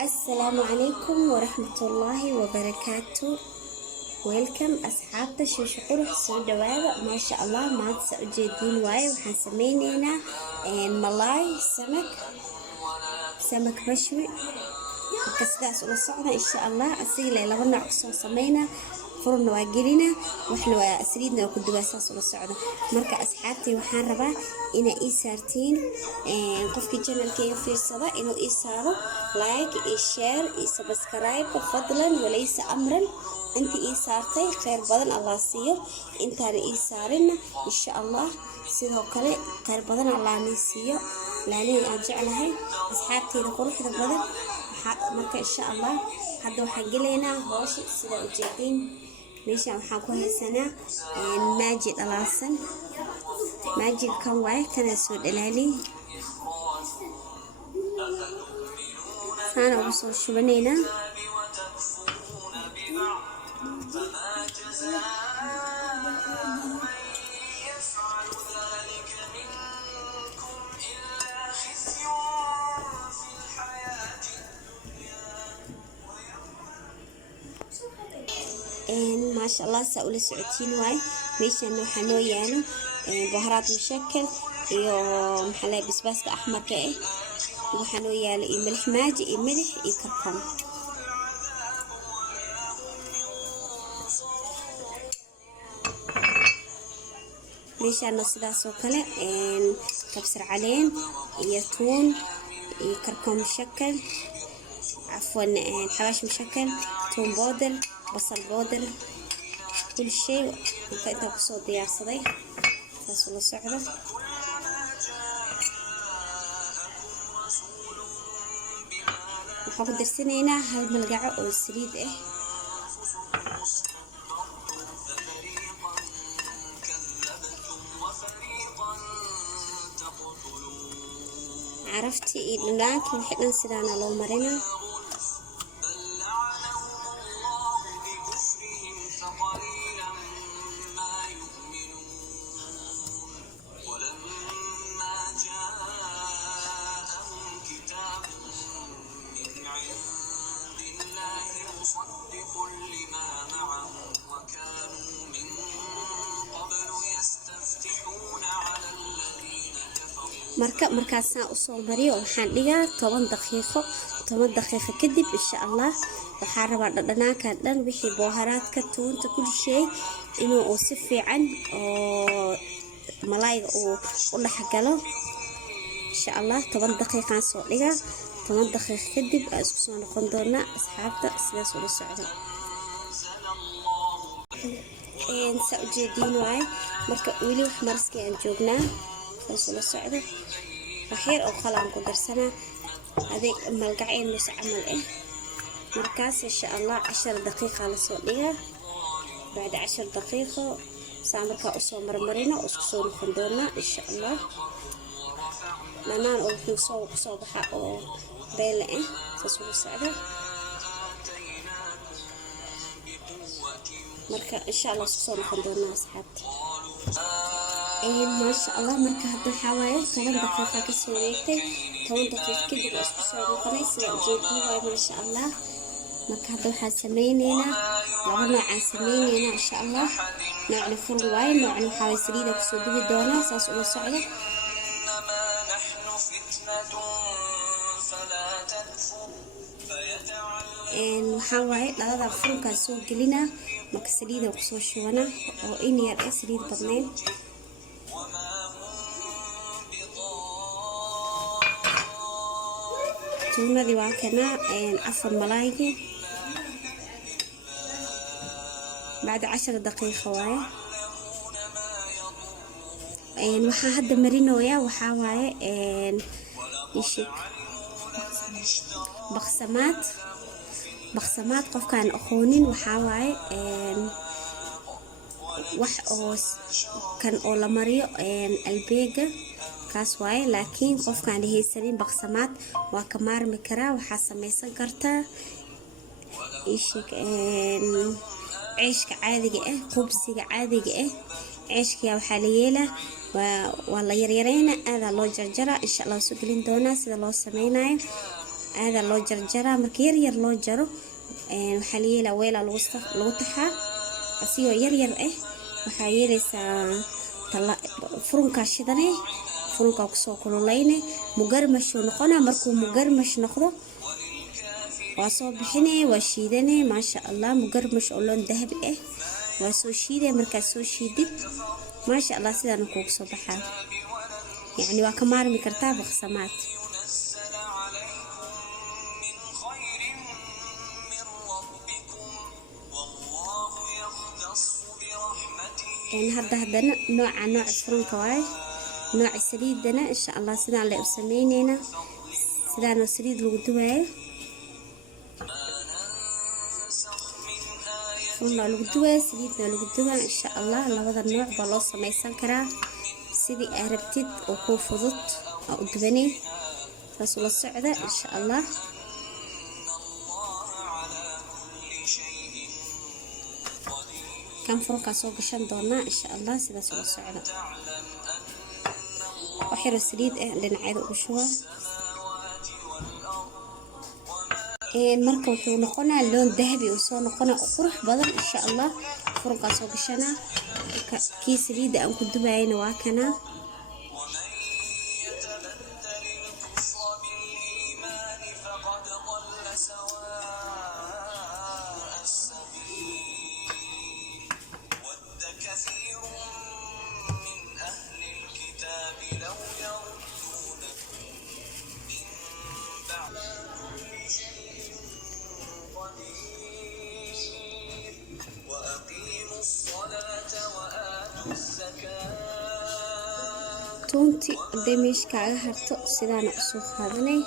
السلام عليكم ورحمة الله وبركاته. ويلكم أصحابتا شوشو قروح سو دوادا ما شاء الله ما تسأجدين واي وحان سمينينا ملاي سمك مشوي كسداس ولا صعنا إن شاء الله أسيلة لغنا عكسو سمينا فرن واجرينا وإحنا سريدنا وكل باساس ولا صعنا مركا أصحابتي وحان ربا إنا إيسارتين قفكي جنال كي في الصدا إنو إيسارو لايك إيشير إيسابسكرايب فضلا وليس أمرا أنت إيسارتي خير بدن الله سيو أنت إيسارنا إن شاء الله سيدو كلي خير بدن الله نسيو لاني أرجعلها أصحابتي نقول حدا بدن مركا إن شاء الله hadda waxaan gelaynaa hoosh sida u jeedin meesha waxaan ku haysanaa maaji dhalaasan maaji kan way kana soo dhalaali sana ugu soo shubanayna ما شاء الله سأقول سعودين واي ماشي إنه حنو يانو بهارات مشكل يو محلي بسباس أحمر كأي وحنو يالو ملح ماجي ملح كركم ماشي إنه سدا سوكله كبسر علين يتون كركم مشكل عفوا حواش مشكل توم بودر بصل بودر كل شيء وكأنه قصود ديار صدي فاصل الصعدة وحاول درسنا هنا هالملقعة أو السريد عرفتي لكن حنا نسينا لو مرينا markaasaan usoo mariyo waxaan dhigaa 10 daqiiqo kadib insha Allah waxaan rabaa dhadhanaanka dhan wixii booharaadka tuunta kulli shay inuu si fiican oo malaayga uu u dhaxgalo insha Allah 10 daqiiqaan soo dhigaa 10 daqiiqo kadib aan isku soo noqon doonaa asxaabta sidaas oo la socdo سأجدين واي مركا ولي وحمرسكي عن جوجنا فصل الصعدة وحير أو خلان قدر سنة هذي ملقعين بس عمل مركاس إن شاء الله 10 دقيقة على صوتيها بعد 10 دقيقة سامركا أصو مرمرينا وأسكسون خندونا إن شاء الله لنان أو في صوبحة أو بيلا فصل الصعدة marka insha Allah soo noqon doona asxaabti ma sha Allah marka hadda xawaaye 10 daqiiqo ka soo wareegtay 10 daqiiqo kadib isku soo noqonay sida jeedii waay ma sha Allah marka hadda waxaan sameyneynaa laba nooc aan sameyneynaa insha Allah noocna fur waay noocna waxa saliida ku soo dubi doona saas oo la socdo waxaa waaye dhalada furka soo gelina marka saliida ku soo shubana oo in yar saliid badnayn tuunadii waa kana afar malaayga بعد 10 دقيقة واye waxaa hadda marinoya waxaa waaye ishik بقسمات قف كان أخونين وحواي wax oo kan oo la mariyo albeega kaas waay laakiin qofkaan haysanin baqsamaad waa ka maarmi karaa waxa sameeysan kartaa ceeshka caadiga ah qubsiga caadiga ah ceeshka waxa la yeelaa waa la yaryareyna aad loo jarjara insha Allah soo gelin doona sida loo sameeynayo aada loo jarjaraa. Marka yar yar loo jaro waxaa la yeelaa weelaa lagu taxaa asigoo yar yar ah. waxaa yeelaysaa furunkaa shidane, furunkaa kusoo kululeyne, mugarmashuu noqonaa. markuu mugarmash noqdo waa soo bixine, waa shiidane. maasha allah, mugarmash oo loon dahabi ah waa soo shiide. markaad soo shiidid maasha allah sidaana kuugu soo baxaa. yacni waa ka maarmi kartaa baqsamaad. haddana nooca furunka waaye. nooca saliidana insha allah sidaan le u sameyneyna, sidaana saliid lagu duwaayo. furunaa lagu duwaa, saliidna lagu duwaa insha allah. labada nooc baa loo sameysan karaa sidii aa rabtid oo kuu fudud aa u dubanay. saas ula socda insha allah. kan furunkaa soo gashan doonaa insha allah. sidaas ula socda. waxyaro saliid ah dhinacyada ugu shubaa. marka wuxuu noqonaa loon dahabi uu soo noqonaa oo qurux badan insha allah. furunkaa soo gashanaa. kii saliidda aan ku dubayna waa kanaa. tunti haday meesha kaaga harto sidaana usoo qaadanay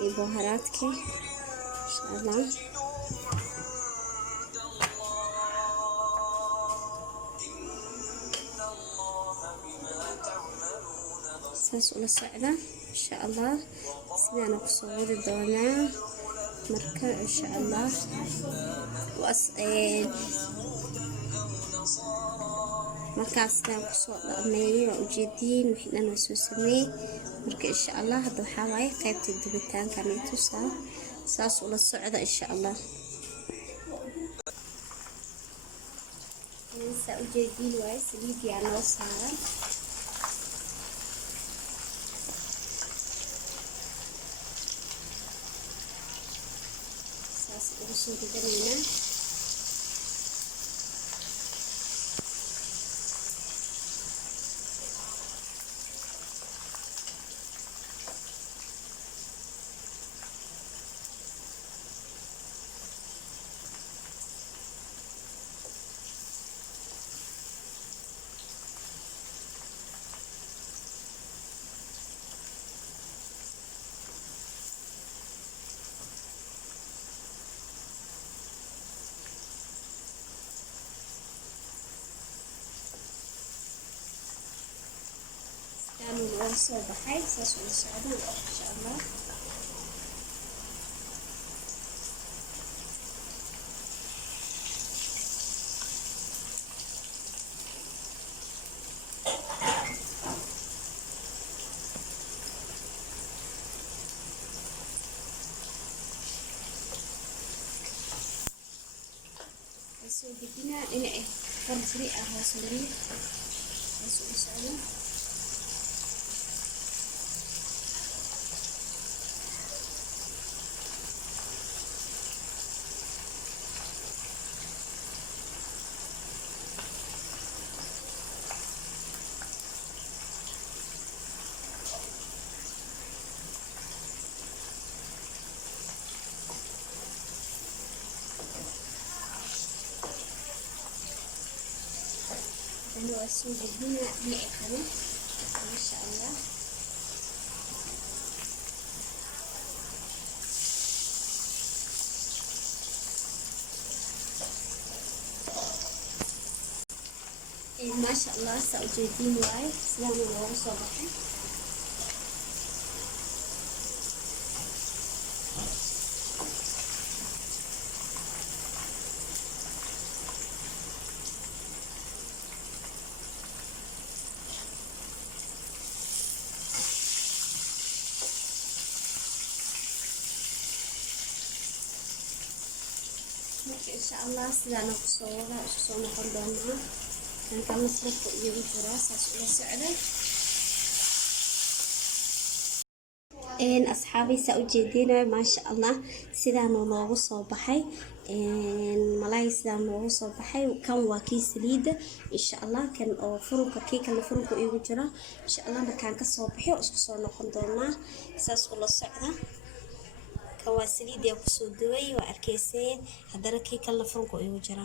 iyo buharaadkii insha allah. saas ula socda insha allah. sidaana kusoo wadi doonaa marka insha allah. markaas sidaan kusoo dhameeyay waa ujeediin wixii dhan waa soo sameeyey. marka insha allah hadda waxaa waaye qaybta dubitaanka nitusaa. saas ula socda insha allah. saa ujeediin waaye saliidii aa noo saaran. saas ugu soo ridanaynaa. soo baxay saas ula socda insha allah. soo dejinaa dhinaca farfuri ah hoos mariyo saas ula socda. أنا أسوق هنا لأخذه ما شاء الله. ما شاء الله سأجيبين واي سلام الله صباحا. marka insha allah sidaan ku soo wada isku soo noqon doonaa kan kala safka iyo jira saas ula socda asxaabi saa u jeedinay ma sha Allah sidaan noogu soo baxay malay sidaan noogu soo baxay kan waa kii saliida insha Allah kan oo furunka kii kala furunka igu jira insha Allah markaan ka soo bixiyo isku soo noqon doonaa saas ula socda kan waa saliida ku soo duway waa arkayseen hadana kii kala furunka igu jira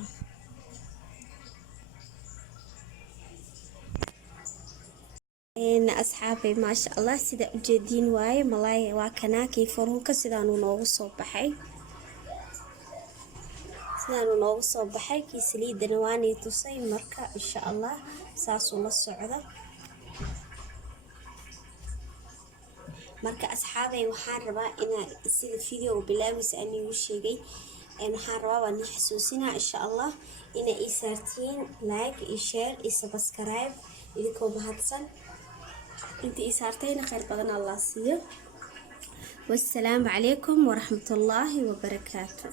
asxaabi ma sha Allah sida u jeedin waaye malay waa kana kii furunka sidaan noogu soo baxay sidaan noogu soo baxay kii saliidana waan i tusay marka insha Allah saas ula socda marka asxaabi waxaan rabaa inaan sida video bilaabis aan igu sheegay waxaan rabaa waan xasuusinaa insha Allah inay i saartiin like iyo share iyo subscribe idinko mahadsan intii i saartayna khayr badan Allah siiyo wassalaamu calaykum waraxmatullaahi wabarakaatuh